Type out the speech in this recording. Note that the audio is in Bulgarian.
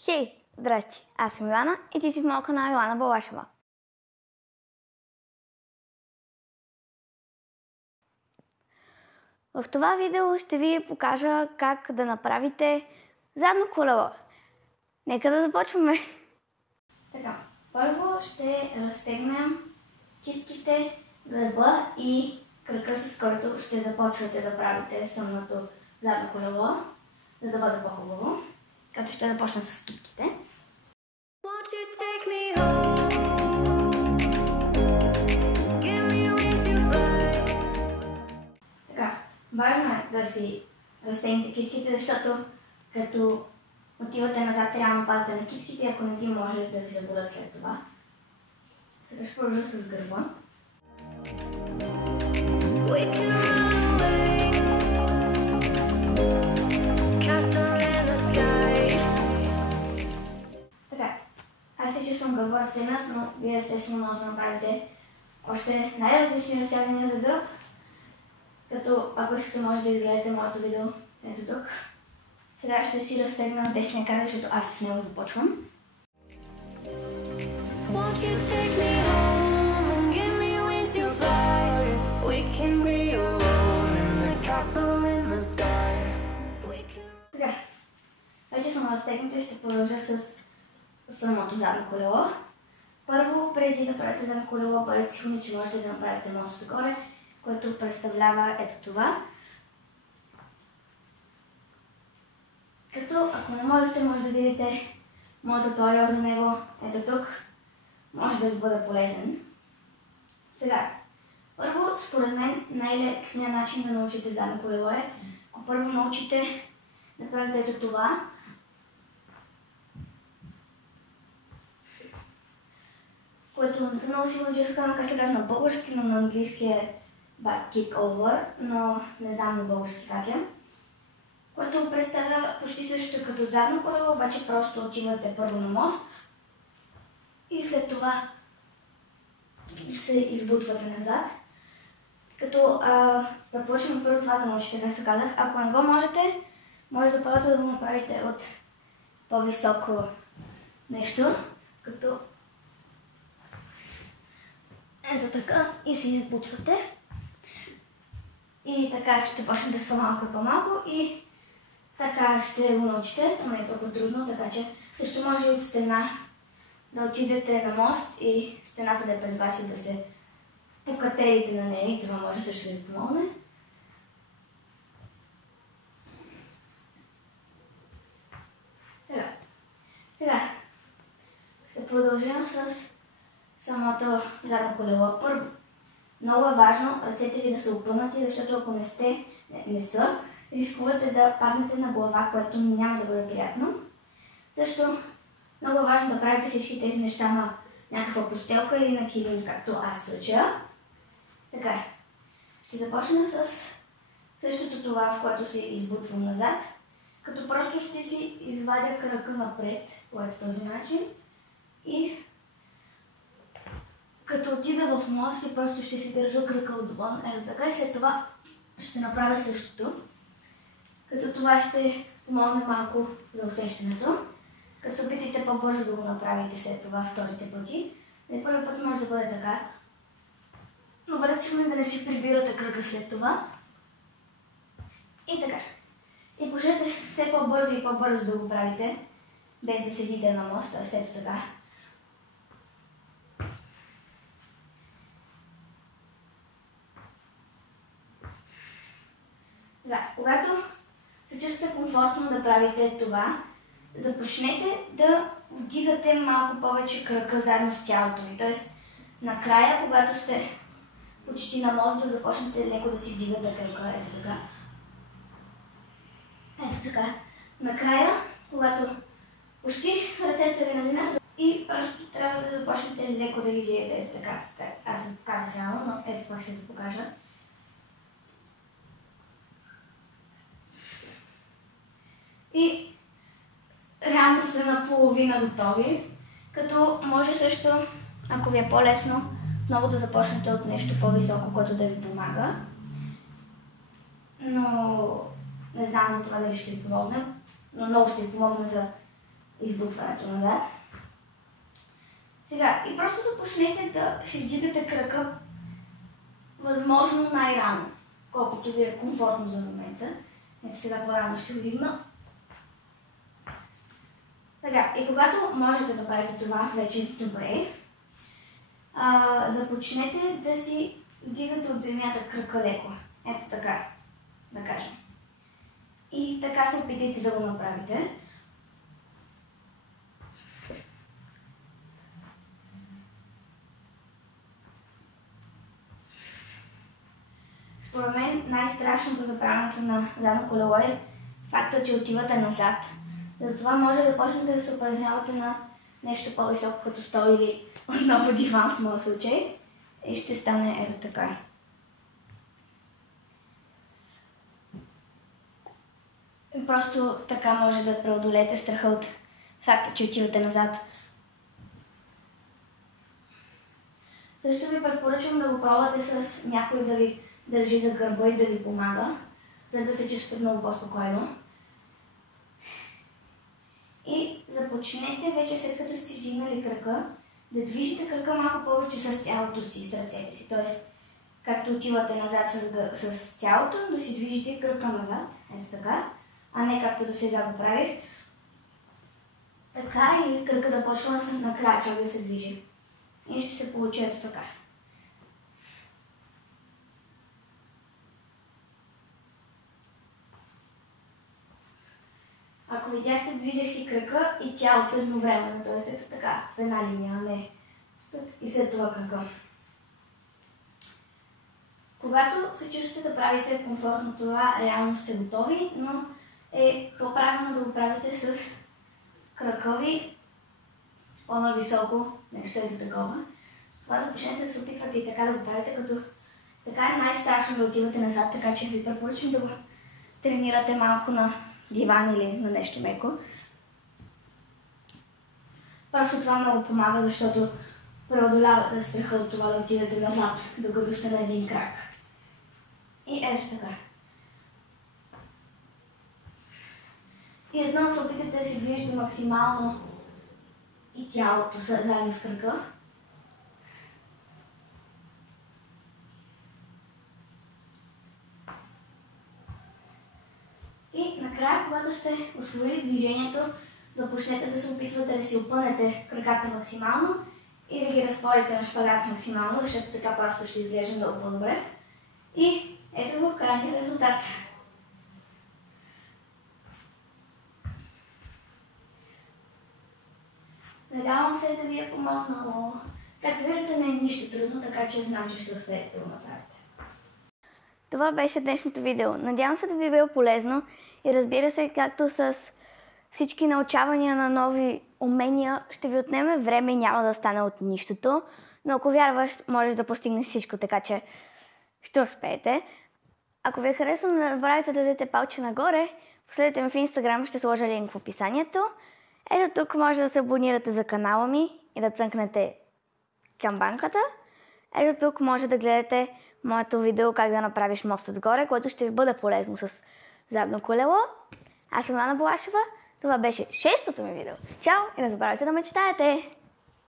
Хей, здрасти! Аз съм Йоана и ти си в моя канал Йоана Балашева. В това видео ще ви покажа как да направите задно колело. Нека да започваме! Така, първо ще разтегнем китките, гърба и крака, с който ще започвате да правите самото задно колело, за да бъде по-хубаво. Като ще започна с китките. Така, важно е да си разтегнете китките, защото като отивате назад, трябва да падате на китките, ако не ги може да ви заболят след това. Сега ще продължа с гърба. Така, аз се чувствам гърба разтегнат, но вие естествено може да направите още най-различни разтягания за гръб. Като ако искате, може да изгледате моето видео ето тук. Сега ще си разтегна десния крак, защото аз с него започвам. Така, вече съм разтегната и ще продължа с самото задно колело. Първо, преди да правите задно колело, бъдете сигурни, че можете да направите мост отгоре, което представлява ето това. Като ако не можете, може да видите моят туториал за него ето тук. Може да ви бъде полезен. Сега, първо, според мен най-лесният начин да научите задно колело е, ако първо научите да правите ето това. Което не съм много сигурна, че искам да сега на български, но на английски е back kick over, но не знам на български как е. Което представлява почти също като задно колело, обаче просто отивате първо на мост и след това се избутвате назад. Като препоръчвам първо това да научите, както казах. Ако не го можете, може да пробвате да го направите от по-високо нещо, като ето така и се избутвате. И така ще почнете с по-малко и по-малко и така ще го научите, но не е толкова трудно, така че също може и от стена да отидете на мост и стената да е пред вас и да се покатерите на нея и това може също да ви помогне. Сега ще продължим с самото задно колело. Първо, много е важно ръцете ви да са опънати, защото ако не са, рискувате да паднете на глава, което няма да бъде приятно. Също много е важно да правите всички тези неща на някаква постелка или на килим, както аз случая. Така е. Ще започна с същото това, в което се избутвам назад, като просто ще си извадя крака напред, по този начин и като отида в мост и просто ще си държа крака отвън, ето така и след това ще направя същото. Като това ще помогне малко за усещането. Като се опитайте по-бързо да го направите след това вторите пъти. Първи път може да бъде така. Но бъдете сигурни да не си прибирате кръга след това. И така. И пожете все по-бързо и по-бързо да го правите, без да седите на мост, т.е. ето така. Да, когато се чувствате комфортно да правите това, започнете да вдигате малко повече крака заедно с тялото ви. Тоест, накрая, когато сте почти на мост, да започнете леко да си вдигате крака. Ето така. Ето така. Накрая, когато почти ръцете са ви на земята и просто трябва да започнете леко да ги вдигате. Ето така. Аз не показах реално, но ето пак ще ви покажа. И реално сте наполовина готови, като може също, ако ви е по-лесно, отново да започнете от нещо по-високо, което да ви помага. Но не знам за това дали ще ви помогне, но много ще ви помогне за избутването назад. Сега, и просто започнете да си вдигате крака възможно най-рано, колкото ви е комфортно за момента. Ето сега по-рано ще го вдигна. Така, и когато можете да правите това вече добре, започнете да си вдигате от земята крака леко. Ето така, да кажем. И така се опитайте да го направите. Според мен най-страшното за правенето на задно колело е факта, че отивате назад. Затова може да почнете да се упражнявате на нещо по-високо, като стол или отново диван в моят случай. И ще стане ето така. И просто така може да преодолеете страха от факта, че отивате назад. Също ви препоръчвам да го пробвате с някой да ви държи за гърба и да ви помага, за да се чувствате много по-спокойно. И започнете вече, след като сте вдигнали крака, да движите крака малко повече с тялото си, с ръцете си. Тоест, както отивате назад с тялото, да си движите крака назад, ето така, а не както до сега го правих. Така и крака да почва на крача да се движи. И ще се получи ето така. Ако видяхте, движех си крака и тялото едновременно, т.е. ето така, в една линия, а не и след това крака. Когато се чувствате да правите комфортно това, реално сте готови, но е по-правилно да го правите с крака ви по-нависоко, нещо ето такова. Това започнете да се опитвате и така да го правите, като така е най-страшно да отивате назад, така че ви препоръчвам да го тренирате малко на диван или на нещо меко. Просто това много помага, защото преодолявате страха от това да отидете назад, докато сте на един крак. И ето така. И отново се опитате да си движите максимално и тялото заедно с крака. И накрая, когато сте усвоили движението, започнете да се опитвате да си опънете краката максимално и да ги разтворите на шпагат максимално, защото така просто ще изглежда много по-добре. И ето го крайния резултат. Надявам се да ви е помогнало. Както виждате, не е нищо трудно, така че знам, че ще успеете да го направите. Това беше днешното видео. Надявам се да ви е било полезно и разбира се, както с всички научавания на нови умения, ще ви отнеме време и няма да стане от нищото, но ако вярваш, можеш да постигнеш всичко, така че ще успеете. Ако ви е харесало, не забравяйте да дадете палче нагоре, последвайте ме в Instagram, ще сложа линк в описанието. Ето тук може да се абонирате за канала ми и да цъкнете камбанката. Ето тук може да гледате моето видео как да направиш мост отгоре, което ще ви бъде полезно с задно колело. Аз съм Ана Балашева. Това беше 6-тото ми видео. Чао и не забравяйте да мечтаете!